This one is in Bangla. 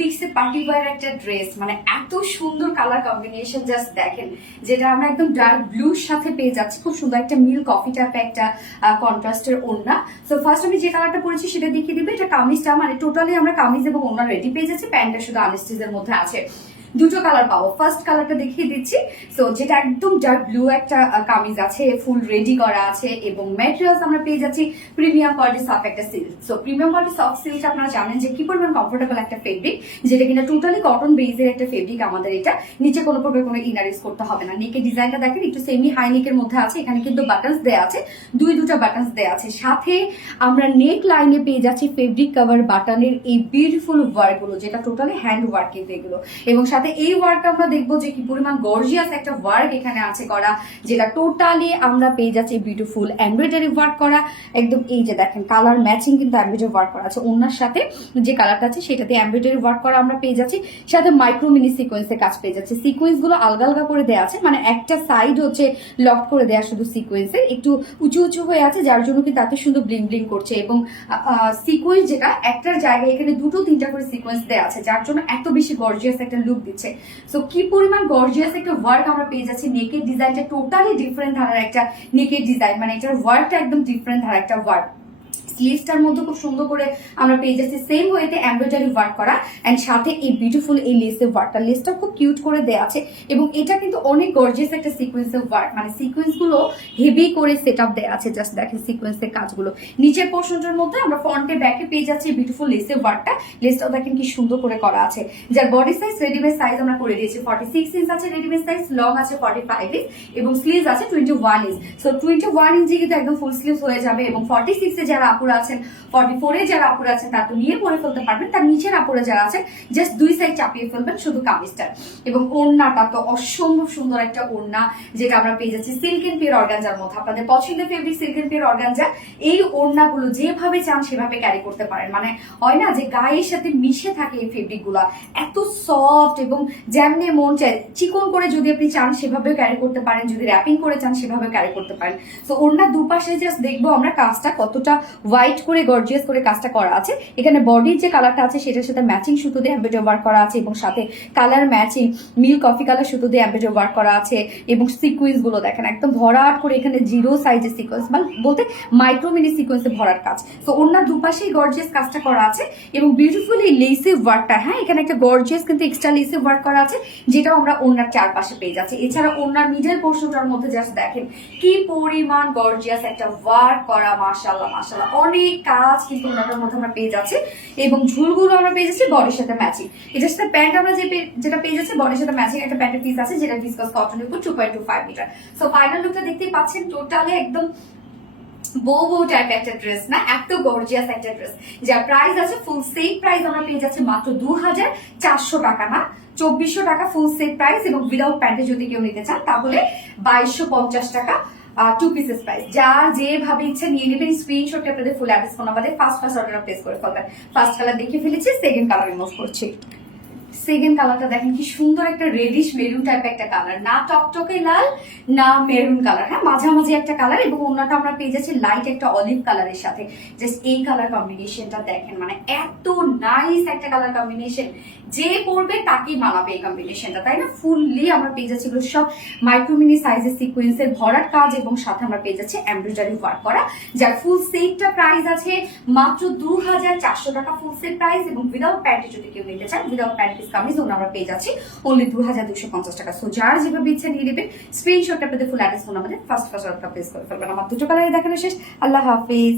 বুটিক্সে পার্টি ওয়্যার একটা ড্রেস, মানে এত সুন্দর কালার কম্বিনেশন জাস্ট দেখেন, যেটা আমরা একদম ডার্ক ব্লুর সাথে পেয়ে যাচ্ছি। খুব সুন্দর একটা মিল কফি টাইপে একটা কন্ট্রাস্টের ওড়না। সো ফার্স্ট আমি যে কালারটা পরেছি সেটা দেখিয়ে দিবে। এটা কামিজটা, মানে টোটালি আমরা কামিজ এবং ওড়না রেডি পেয়ে যাচ্ছি। প্যান্টটা শুধু আনস্টিচের মধ্যে আছে। দুটো কালার পাবো। ফার্স্ট কালারটা দেখিয়ে দিচ্ছি। সো যেটা একদম ডার্ক ব্লু একটা কামিজ আছে, ফুল রেডি করা আছে, এবং ম্যাটেরিয়ালস আমরা পেয়ে যাচ্ছি প্রিমিয়াম কোয়ালিটি সফট একটা silk. So premium quality soft সিল্কটা আপনারা জানেন যে কি পরিমাণ কমফোর্টেবল একটা ফেব্রিক, যেটা কিনা টোটালি কটন বেসের একটা ফেব্রিক। আমাদের এটা নিচে কোনো প্রকার কোনো ইনার ইউজ করতে হবে না। নেকের ডিজাইনটা দেখেন একটু সেমি হাই নেকের মধ্যে আছে। এখানে কিন্তু বাটনস দেয়া আছে, দুটা বাটনস দেয়া আছে। সাথে আমরা নেক লাইনে পেয়ে যাচ্ছি ফেব্রিক কভার বাটনের এই বিউটিফুল ওয়ার্ক গুলো, যেটা টোটালি হ্যান্ড ওয়ার্ক কিন্তু এগুলো। এবং সাথে এই ওয়ার্কটা আমরা দেখবো যে কি পরিমাণ গর্জিয়াস একটা ওয়ার্ক এখানে আছে করা, যেটা টোটালি আমরা পেয়ে যাচ্ছি বিউটিফুল এমব্রয়ডারি ওয়ার্ক করা। একদম এই যে দেখেন কালার ম্যাচিং কিন্তু এমব্রয়ডারি ওয়ার্ক করা আছে। ওনার সাথে যে কালারটা আছে সেটাতে এমব্রয়ডারি ওয়ার্ক করা আমরা পেয়ে যাচ্ছি। সাথে মাইক্রো মিনি সিকোয়েন্সের কাজ পেয়ে যাচ্ছি। সিকোয়েন্স গুলো আলগা আলগা করে দেওয়া আছে, মানে একটা সাইড হচ্ছে লক করে দেওয়া শুধু সিকোয়েন্সের, একটু উঁচু উঁচু হয়ে আছে, যার জন্য কিন্তু এত সুন্দর ব্লিং ব্লিং করছে। এবং সিকোয়েন্স যেটা একটার জায়গায় এখানে দুটো তিনটা করে সিকোয়েন্স দেওয়া আছে, যার জন্য এত বেশি গর্জিয়াস একটা লুক দিচ্ছে। সো কি পরিমাণ গর্জিয়াস একটা ওয়ার্ক আমরা পেয়ে যাচ্ছি। নেকের ডিজাইনটা টোটালি ডিফারেন্ট ধারার একটা নেকের ডিজাইন, মানে এটার ওয়ার্কটা একদম ডিফারেন্ট ধারার একটা ওয়ার্ক। স্লিভসটার মধ্যে খুব সুন্দর করে আমরা পেয়ে যাচ্ছি সেম ওয়েতে এমব্রয়ডারি ওয়ার্ক করা, এন্ড সাথে এই বিউটিফুল এই লেসের ওয়ার্কটা, লেসটা খুব কিউট করে দেওয়া আছে। এবং এটা কিন্তু অনেক গর্জিয়াস একটা সিকোয়েন্সের ওয়ার্ক, মানে সিকোয়েন্স গুলো হেভি করে সেট আপ দেওয়া আছে। জাস্ট দেখেন সিকোয়েন্সের কাজগুলো। নিচের পোর্শনটার মধ্যে আমরা ফ্রন্টে ব্যাকে পেয়ে যাচ্ছি বিউটিফুল লেসের ওয়ার্কটা। লেসটাও দেখেন কি সুন্দর করে করা আছে। যার বডি সাইজ রেডিমেড সাইজ আমরা করে দিয়েছি 46 ইঞ্চ আছে রেডিমেড সাইজ, লং আছে 45 ইঞ্চ, এবং স্লিভস আছে 21 ইঞ্চ। সো 21 ইঞ্চি কিন্তু একদম ফুল স্লিভস হয়ে যাবে। এবং 46 এ যারা আপুরা আছেন, 44 এ যারা আপুরা আছেন তার তো নিয়ে পরে ফেলতে পারবেন। তার নিচের আপুরা যারা আছেন জাস্ট দুই সাইড চাপিয়ে ফেলবেন শুধু কামিজটা। এবং ওড়নাটা তো অসম্ভব সুন্দর একটা ওড়না, যেটা আমরা পেয়ে যাচ্ছি সিল্ক এন্ড পিওর অর্গানজার মধ্যে। আপনাদের পছন্দের fabric silk and pure organza. এই ওড়নাগুলো যেভাবে চান সেভাবে ক্যারি করতে পারেন, মানে হয় না যে গায়ের সাথে মিশে থাকে এই ফেব্রিক গুলা, এত সফট এবং যেমনি মন চায় চিকন করে যদি আপনি চান সেভাবেও ক্যারি করতে পারেন, যদি র্যাপিং করে চান সেভাবে ক্যারি করতে পারেন। তো ওড়নার দুপাশে জাস্ট দেখবো আমরা কাজটা কতটা হোয়াইট করে গর্জিয়াস করে কাজটা করা আছে। এখানে বডির যে কালারটা আছে সেটার সাথে ম্যাচিং সুতো দিয়ে এমব্রয়ডারি ওয়ার্ক করা আছে, এবং সাথে কালার ম্যাচিং মিল কফি কালার সুতো দিয়ে এমব্রয়ডারি ওয়ার্ক করা আছে। এবং সিকোয়েন্স গুলো দেখেন একদম ভরাট করে, এখানে জিরো সাইজের সিকোয়েন্স, মানে বলতে মাইক্রো মিনি সিকোয়েন্সে ভরাট কাজ। তো ওড়নার দুপাশেই গর্জিয়াস কাজটা করা আছে। এবং বিউটিফুলি লেসিভ ওয়ার্কটা, হ্যাঁ এখানে একটা গর্জিয়াস কিন্তু এক্সট্রা লেসিভ ওয়ার্ক করা আছে, যেটাও আমরা ওড়নার চারপাশে পেয়ে যাচ্ছি। এছাড়া ওড়নার মিডল পোর্শনটার মধ্যে জাস্ট দেখেন কি পরিমাণ গর্জিয়াস একটা ওয়ার্ক করা। মাশাআল্লাহ মাশাআল্লাহ, অনেক কাজ কিন্তু ওনাটার মধ্যে আমরা পেয়ে যাচ্ছি। এবং ঝুলগুলো আমরা পেয়ে যাচ্ছি বডির সাথে ম্যাচিং। এটার সাথে প্যান্ট আমরা যেটা পেয়ে যাচ্ছি বডির সাথে ম্যাচিং একটা প্যান্টের পিস আছে, যেটা ভিসকাস কটনের উপর 2.25 মিটার। সো ফাইনাল লুকটা দেখতেই পাচ্ছেন, টোটালি একদম বউ বউ টাইপ একটা ড্রেস, না এত গর্জিয়াস একটা ড্রেস, যার প্রাইস আছে ফুল সেট প্রাইস আমরা পেয়ে যাচ্ছি মাত্র 2400 টাকা, না 2400 টাকা ফুল সেট প্রাইস। এবং উইদাউট প্যান্টে যদি কেউ নিতে চান তাহলে 2250 টাকা টু পিসেস প্রাইস। যার যেভাবে ইচ্ছা নিয়ে নেবেন, স্ক্রিনশট আপনাদের full address phone number first order place করে ফেলবেন। ফার্স্ট কালার দেখে ফেলেছি, সেকেন্ড কালার রিমুভ করছি। সেকেন্ড কালারটা দেখেন কি সুন্দর একটা রেডিশ মেরুন টাইপ একটা কালার, না টকটকে লাল না মেরুন কালার, হ্যাঁ মাঝামাঝি একটা কালার। এবং অন্যটা আমরা পেয়ে যাচ্ছি লাইট একটা অলিভ কালারের সাথে। জাস্ট এই কালার কম্বিনেশনটা দেখেন, মানে এত নাইস একটা কালার কম্বিনেশন, যে পরবে তাকেই মানাবে এই কম্বিনেশনটা, তাই না? ফুললি আমরা পেয়ে যাচ্ছি এগুলো সব মাইক্রোমিনি সাইজের সিকোয়েন্সের ভরাট কাজ, এবং সাথে আমরা পেয়ে যাচ্ছি এমব্রয়ডারি ওয়ার্ক করা, যার ফুল সেটটা প্রাইস আছে মাত্র 2400 টাকা ফুল সেট প্রাইস। এবং উইদাউট প্যান্টে যদি কেউ নিতে চান, উইদাউট প্যান্ট কামিজ আমরা পেয়ে যাচ্ছি অনলি 2250 টাকা। সো যার যেভাবে ইচ্ছা নিয়ে নেবেন, স্ক্রিনশট আপনাদের ফুল অ্যাড্রেস ফোন আমাদের ফার্স্ট অর্ডারটা প্লেস করে ফেলবেন। আমার দুটো কালারে দেখানো শেষ। আল্লাহ হাফিজ।